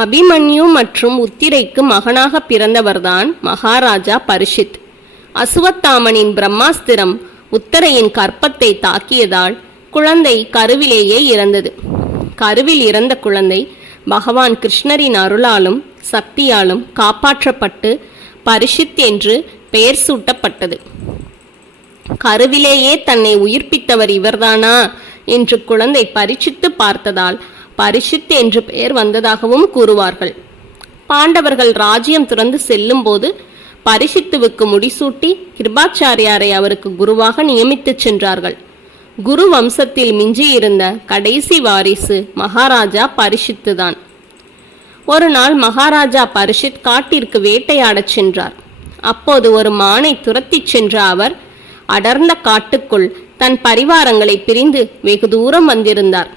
அபிமன்யு மற்றும் உத்திரைக்கு மகனாக பிறந்தவர்தான் மகாராஜா பரிஷித். அசுவத்தாமனின் பிரம்மாஸ்திரம் உத்தரையின் கற்பத்தை தாக்கியதால் குழந்தை கருவிலேயே இறந்தது. கருவில் இறந்த குழந்தை பகவான் கிருஷ்ணரின் அருளாலும் சக்தியாலும் காப்பாற்றப்பட்டு பரிஷித் என்று பெயர் சூட்டப்பட்டது. கருவிலேயே தன்னை உயிர்ப்பித்தவர் இவர்தானா என்று குழந்தை பரீட்சித்து பார்த்ததால் பரிஷித் என்று பெயர் வந்ததாகவும் கூறுவார்கள். பாண்டவர்கள் ராஜ்யம் துறந்து செல்லும் போது பரிஷித்துவுக்கு முடிசூட்டி கிருபாச்சாரியாரை அவருக்கு குருவாக நியமித்து சென்றார்கள். குரு வம்சத்தில் மிஞ்சியிருந்த கடைசி வாரிசு மகாராஜா பரிஷித்து தான். ஒரு நாள் மகாராஜா பரிஷித் காட்டிற்கு வேட்டையாடச் சென்றார். அப்போது ஒரு மானை துரத்தி சென்ற அவர் அடர்ந்த காட்டுக்குள் தன் பரிவாரங்களை பிரிந்து வெகு தூரம் வந்திருந்தார்.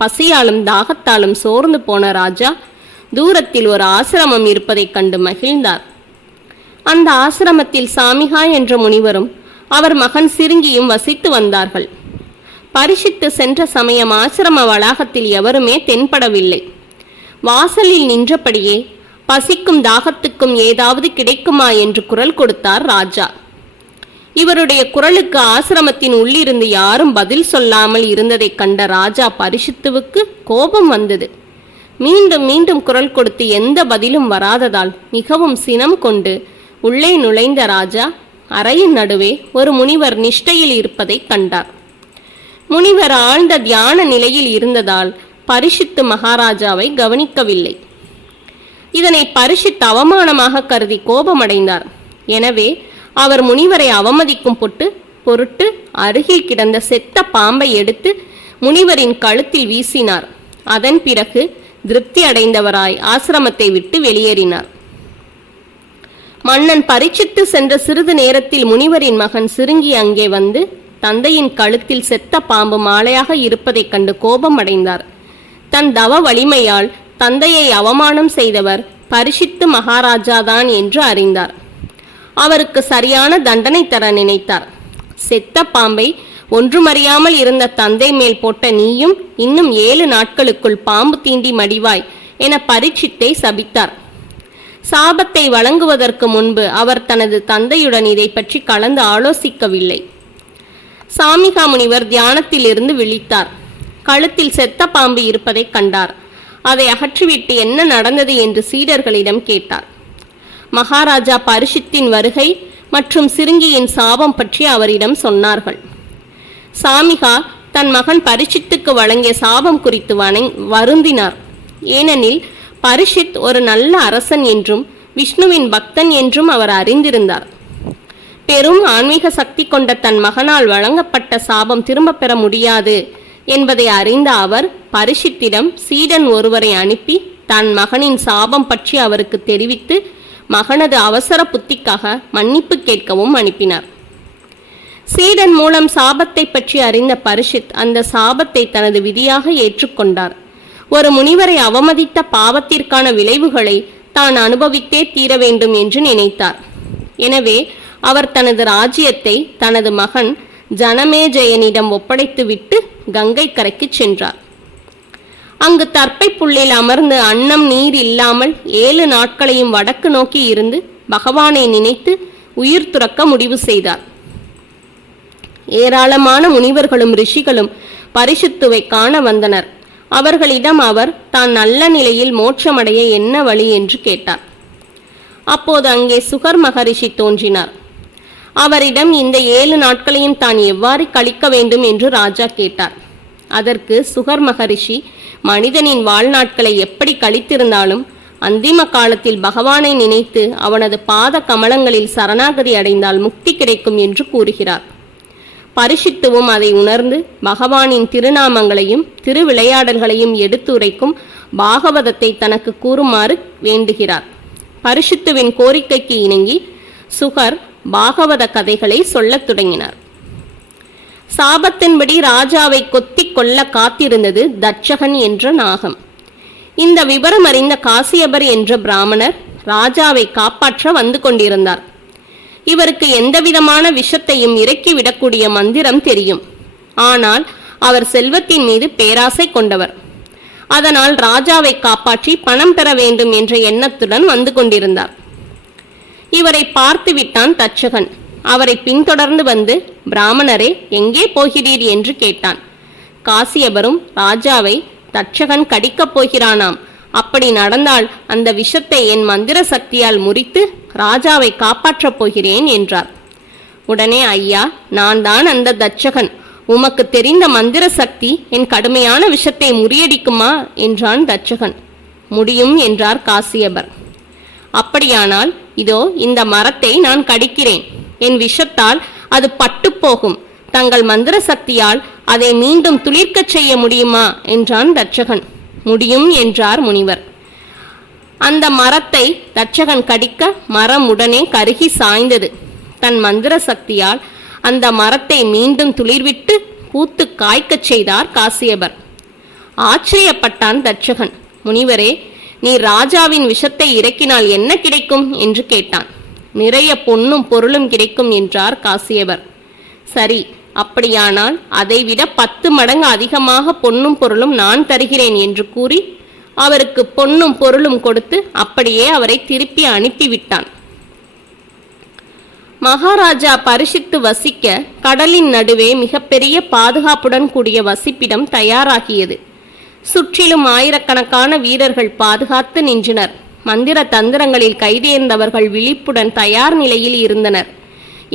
பசியாலும் தாகத்தாலும் சோர்ந்து போன ராஜா தூரத்தில் ஒரு ஆசிரமம் இருப்பதைக் கண்டு மகிழ்ந்தார். அந்த ஆசிரமத்தில் சாமிகா என்ற முனிவரும் அவர் மகன் சிருங்கியும் வசித்து வந்தார்கள். பரிஷித்து சென்ற சமயம் ஆசிரம வளாகத்தில் எவருமே தென்படவில்லை. வாசலில் நின்றபடியே பசிக்கும் தாகத்துக்கும் ஏதாவது கிடைக்குமா என்று குரல் கொடுத்தார் ராஜா. இவருடைய குரலுக்கு ஆசிரமத்தின் உள்ளிருந்து யாரும் பதில் சொல்லாமல் இருந்ததைக் கண்ட ராஜா பரிஷித்துவுக்கு கோபம் வந்தது. மீண்டும் மீண்டும் குரல் கொடுத்து எந்த பதிலும் வராததால் மிகவும் சினம் கொண்டு உள்ளே நுழைந்த ராஜா அறையின் நடுவே ஒரு முனிவர் நிஷ்டையில் இருப்பதை கண்டார். முனிவர் ஆழ்ந்த தியான நிலையில் இருந்ததால் பரிஷித்து மகாராஜாவை கவனிக்கவில்லை. இதனை பரிஷித் அவமானமாக கருதி கோபமடைந்தார். எனவே அவர் முனிவரை அவமதிக்கும் பொருட்டு அருகில் கிடந்த செத்த பாம்பை எடுத்து முனிவரின் கழுத்தில் வீசினார். அதன் பிறகு திருப்தி அடைந்தவராய் ஆசிரமத்தை விட்டு வெளியேறினார். மன்னன் பரீட்சித்து சென்ற சிறிது நேரத்தில் முனிவரின் மகன் சிருங்கி அங்கே வந்து தந்தையின் கழுத்தில் செத்த பாம்பு மாலையாக இருப்பதைக் கண்டு கோபம் அடைந்தார். தன் தவ வலிமையால் தந்தையை அவமானம் செய்தவர் பரிஷித்து மகாராஜாதான் என்று அறிந்தார். அவருக்கு சரியான தண்டனை தர நினைத்தார். செத்த பாம்பை ஒன்றுமறியாமல் இருந்த தந்தை மேல் போட்ட நீயும் இன்னும் 7 நாட்களுக்குள் பாம்பு தீண்டி மடிவாய் என பரீட்சித்தை சபித்தார். சாபத்தை வழங்குவதற்கு முன்பு அவர் தனது தந்தையுடன் இதை பற்றி கலந்து ஆலோசிக்கவில்லை. சாமிகா முனிவர் தியானத்தில் இருந்து விழித்தார். கழுத்தில் செத்த பாம்பு இருப்பதை கண்டார். அதை அகற்றிவிட்டு என்ன நடந்தது என்று சீடர்களிடம் கேட்டார். மகாராஜா பரிஷித்தின் வருகை மற்றும் சிருங்கியின் சாபம் பற்றி அவரிடம் சொன்னார்கள். சாமிகா தன் மகன் பரிஷித்துக்கு வழங்கிய சாபம் குறித்து வருந்தினார். ஏனெனில் பரிஷித் ஒரு நல்ல அரசன் என்றும் விஷ்ணுவின் பக்தன் என்றும் அவர் அறிந்திருந்தார். பெரும் ஆன்மீக சக்தி கொண்ட தன் மகனால் வழங்கப்பட்ட சாபம் திரும்ப பெற முடியாது என்பதை அறிந்த அவர் பரிஷித்திடம் சீடன் ஒருவரை அனுப்பி தன் மகனின் சாபம் பற்றி அவருக்கு தெரிவித்து மகனது அவசர புத்திக்காக மன்னிப்பு கேட்கவும் அனுப்பினார். சீடன் மூலம் சாபத்தை பற்றி அறிந்த பரிஷித் அந்த சாபத்தை தனது விதியாக ஏற்றுக்கொண்டார். ஒரு முனிவரை அவமதித்த பாவத்திற்கான விளைவுகளை தான் அனுபவித்தே தீர வேண்டும் என்று நினைத்தார். எனவே அவர் தனது ராஜ்யத்தை தனது மகன் ஜனமேஜயனிடம் ஒப்படைத்துவிட்டு கங்கை கரைக்கு சென்றார். அங்கு தர்ப்பை புல்லில் அமர்ந்து அன்னம் நீர் இல்லாமல் 7 நாட்களையும் வடக்கு நோக்கி இருந்து பகவானை நினைத்து உயிர் துறக்க முடிவு செய்தார். ஏராளமான முனிவர்களும் ரிஷிகளும் பரிஷித்துவை காண வந்தனர். அவர்களிடம் அவர் தான் நல்ல நிலையில் மோட்சமடைய என்ன வழி என்று கேட்டார். அப்போது அங்கே சுகர் மகரிஷி தோன்றினார். அவரிடம் இந்த 7 நாட்களையும் தான் எவ்வாறு கழிக்க வேண்டும் என்று ராஜா கேட்டார். அதற்கு சுகர் மகரிஷி மனிதனின் வாழ்நாட்களை எப்படி கழித்திருந்தாலும் அந்திம காலத்தில் பகவானை நினைத்து அவனது பாத கமலங்களில் சரணாகதி அடைந்தால் முக்தி கிடைக்கும் என்று கூறுகிறார். பரிஷித்துவும் அதை உணர்ந்து பகவானின் திருநாமங்களையும் திருவிளையாடல்களையும் எடுத்துரைக்கும் பாகவதத்தை தனக்கு கூறுமாறு வேண்டுகிறார். பரிஷித்துவின் கோரிக்கைக்கு இணங்கி சுகர் பாகவத கதைகளை சொல்லத் தொடங்கினார். சாபத்தின்படி ராஜாவை கொத்தி கொல்ல காத்திருந்தது தட்சகன் என்ற நாகம். இந்த விவரம் அறிந்த காசியபர் என்ற பிராமணர் ராஜாவை காப்பாற்ற வந்து கொண்டிருந்தார். இவருக்கு எந்தவிதமான விஷத்தையும் இறக்கிவிடக்கூடிய மந்திரம் தெரியும். ஆனால் அவர் செல்வத்தின் மீது பேராசை கொண்டவர். அதனால் ராஜாவை காப்பாற்றி பணம் பெற வேண்டும் என்ற எண்ணத்துடன் வந்து கொண்டிருந்தார். இவரை பார்த்து விட்டான் தட்சகன். அவரை பின்தொடர்ந்து வந்து, பிராமணரே, எங்கே போகிறீர் என்று கேட்டான். காசியபரும் ராஜாவை, தட்சகன் கடிக்கப் போகிறானாம். அப்படி நடந்தால் அந்த விஷத்தை என் மந்திர சக்தியால் முறித்து ராஜாவை காப்பாற்றப் போகிறேன் என்றார். உடனே, ஐயா, நான் தான் அந்த தட்சகன். உமக்கு தெரிந்த மந்திர சக்தி என் கடுமையான விஷத்தை முறியடிக்குமா என்றான் தட்சகன். முடியும் என்றார் காசியபர். அப்படியானால் இதோ இந்த மரத்தை நான் கடிக்கிறேன். என் விஷத்தால் அது பட்டு போகும். தங்கள் மந்திர சக்தியால் அதை மீண்டும் துளிர்க்கச் செய்ய முடியுமா என்றான் தட்சகன். முடியும் என்றார் முனிவர். அந்த மரத்தை தட்சகன் கடிக்க மரம் உடனே கருகி சாய்ந்தது. தன் மந்திர சக்தியால் அந்த மரத்தை மீண்டும் துளிர்விட்டு பூத்து காய்க்கச் செய்தார் காசியபர். ஆச்சரியப்பட்டான் தட்சகன். முனிவரே, நீ ராஜாவின் விஷத்தை இறக்கினால் என்ன கிடைக்கும் என்று கேட்டான். நிறைய பொன்னும் பொருளும் கிடைக்கும் என்றார் காசியபர். சரி, அப்படியானால் அதைவிட 10 மடங்கு அதிகமாக பொன்னும் பொருளும் நான் தருகிறேன் என்று கூறி அவருக்கு பொன்னும் பொருளும் கொடுத்து அப்படியே அவரை திருப்பி அனுப்பிவிட்டான். மகாராஜா பரிசித்து வசிக்க கடலின் நடுவே மிகப்பெரிய பாதுகாப்புடன் கூடிய வசிப்பிடம் தயாராகியது. சுற்றிலும் ஆயிரக்கணக்கான வீரர்கள் பாதுகாத்து நின்றனர். மந்திர தந்திரங்களில் கைதேர்ந்தவர்கள் விழிப்புடன் தயார் நிலையில் இருந்தனர்.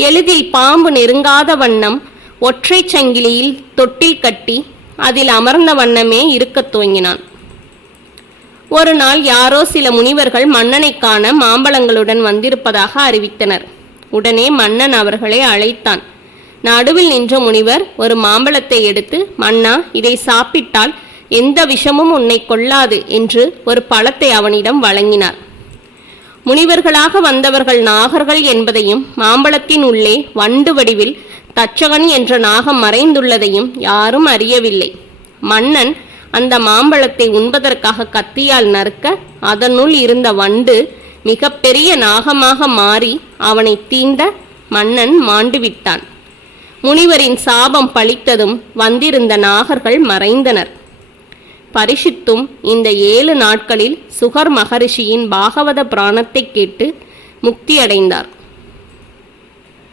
எளிதில் பாம்பு நெருங்காத வண்ணம் ஒற்றை சங்கிலியில் தொட்டில் கட்டி அதில் அமர்ந்த வண்ணமே இருக்கத் துவங்கினான். ஒரு நாள் யாரோ சில முனிவர்கள் மன்னனை காண மாம்பழங்களுடன் வந்திருப்பதாக அறிவித்தனர். உடனே மன்னன் அவர்களை அழைத்தான். நடுவில் நின்ற முனிவர் ஒரு மாம்பழத்தை எடுத்து, மன்னா, இதை சாப்பிட்டால் எந்த விஷமும் உன்னை கொள்ளாது என்று ஒரு பழத்தை அவனிடம் வழங்கினார். முனிவர்களாக வந்தவர்கள் நாகர்கள் என்பதையும் மாம்பழத்தின் உள்ளே வண்டு வடிவில் தட்சகன் என்ற நாகம் மறைந்துள்ளதையும் யாரும் அறியவில்லை. மன்னன் அந்த மாம்பழத்தை உண்பதற்காக கத்தியால் நறுக்க அதனுள் இருந்த வண்டு மிக பெரிய நாகமாக மாறி அவனை தீண்ட மன்னன் மாண்டுவிட்டான். முனிவரின் சாபம் பலித்ததும் வந்திருந்த நாகர்கள் மறைந்தனர். பரிசித்தும் இந்த 7 நாட்களில் சுகர் மகரிஷியின் பாகவத புராணத்தை கேட்டு முக்தியடைந்தார்.